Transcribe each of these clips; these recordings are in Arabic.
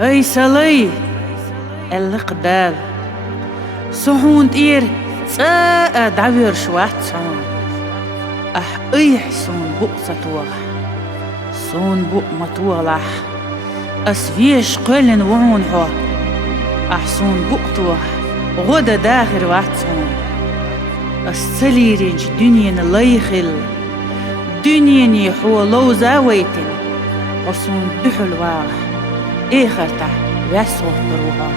أي سلي القدال سهون تير ساء دعوير شوات سون أي سون بؤ ستوغ سون بؤ مطولح أسفيش قلن وعون هو أحسون بؤتوه غدا داخر واتسون السليرج دنيا ليخل دنيا يحو لو زاويتن وصون دحل واغ إيخرتا واسوه دروها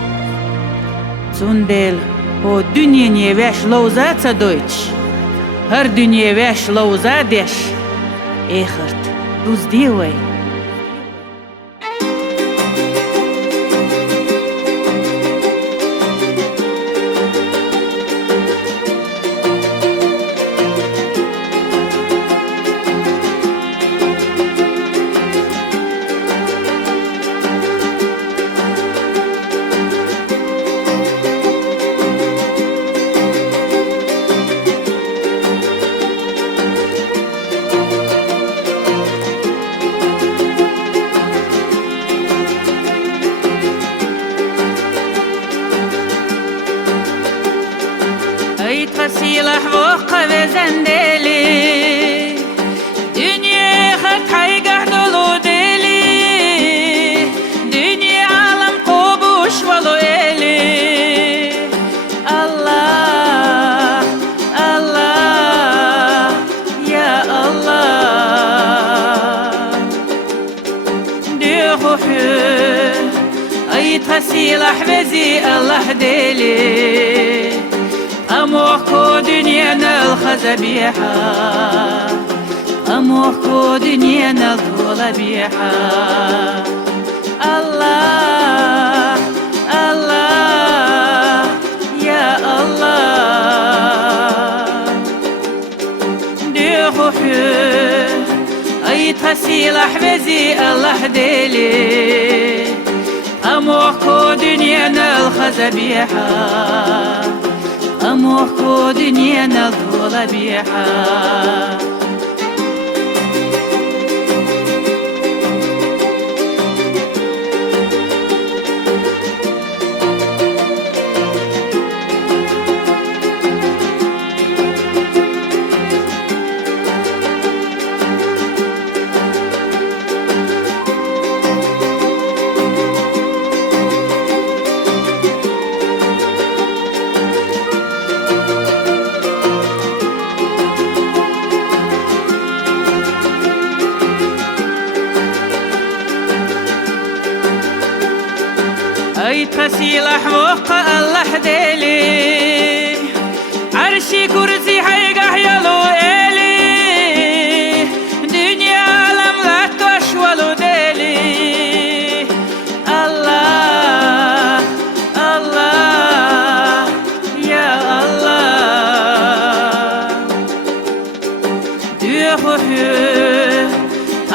تسونديل هو دنيا يواش لو زات دويتش هر دنيا واش لو زادش إيخرت دوز ديوي تفصيلح وقف زندلي دنيا خط حيقع دلو دلي دنيا عالم قبوش ولو إلي الله الله يا الله ديخو حي أي تفصيلح وزي الله دلي أموحكو دنيانا الخزبيحة أموحكو دنيانا الظلبيحة الله الله يا الله ديخو حي أي تحصيل أحبزي الله ديلي أموحكو دنيانا الخزبيحة أموحكو دنيانا الظلبيحة أي تفصيل أحوق الله ديلي عرشي كرسي حيقح يلو إلي دنيا عالم لا تشولو ديلي الله الله يا الله ديخو حي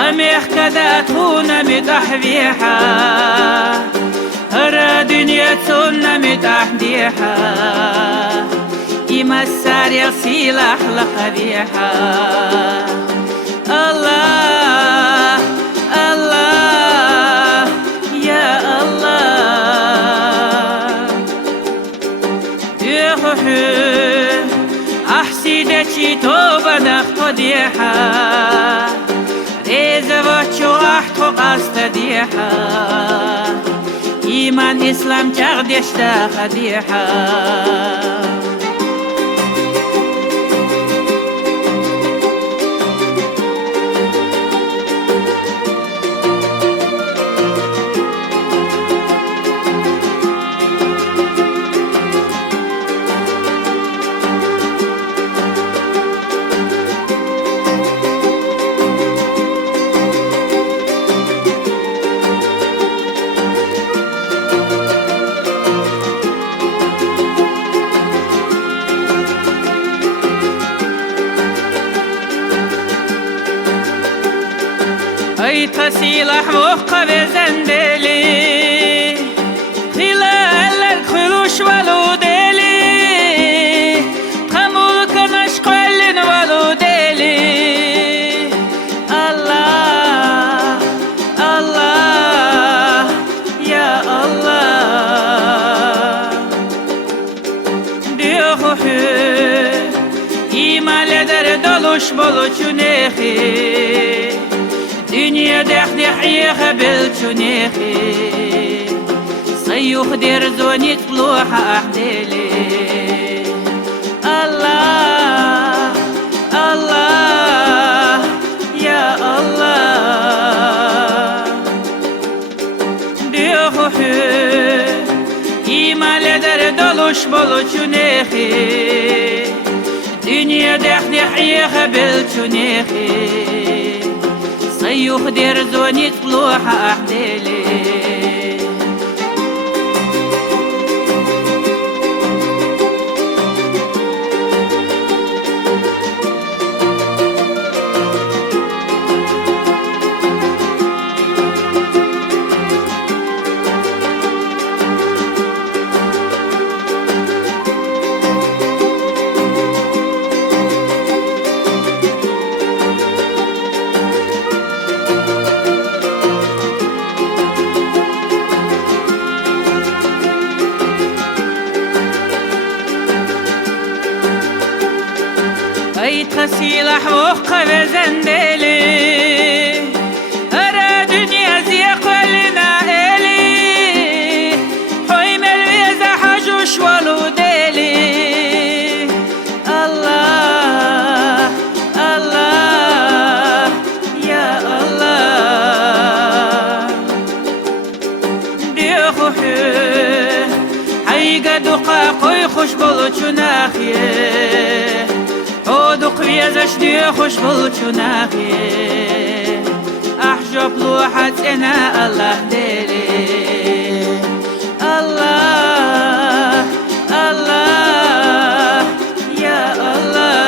أميح كذات هنا متحبيحة هر دنيا تسونا متحديحة إما السار يصيل أحلى قبيحة الله الله يا الله يخوحي أحسيدتي توبة نختو ديحة ريزواتشو أحتو قصد ديحة إيمان إسلام جغدشتا خديحة أي تفصيل أحوق بزندلي خلال الخلوش ولو ديلي قمول كنش قلن ولو ديلي الله خوش بلو چونیخی دنیا دخ یخ بل چونیخی سیوخ در زونیت بلوح احدلی الله الله یا الله دیخو ایمال در دلوش بلو چونیخی دنیا دخ یخ بل چونیخی سيوخ دير زونيت بلوح أحدلي تغسيل حوق بزندلي أرى دنيا زيق لنا إلي حويم الويزة حجوش والودلي الله الله يا الله ديخو حيقا دقاقوي خوش بلو چناخيه هودق بيزش دي خوش بل چوناخيه احجب لوحت انا الله دلي الله الله يا الله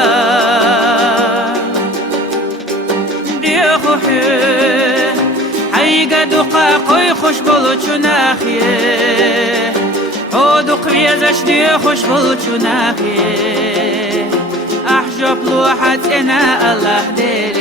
دي خوحيه حيقا دقاقوي خوش بل چوناخيه هودق بيزش دي خوش بل چوناخيه أحجب لوحت أنا الله دلي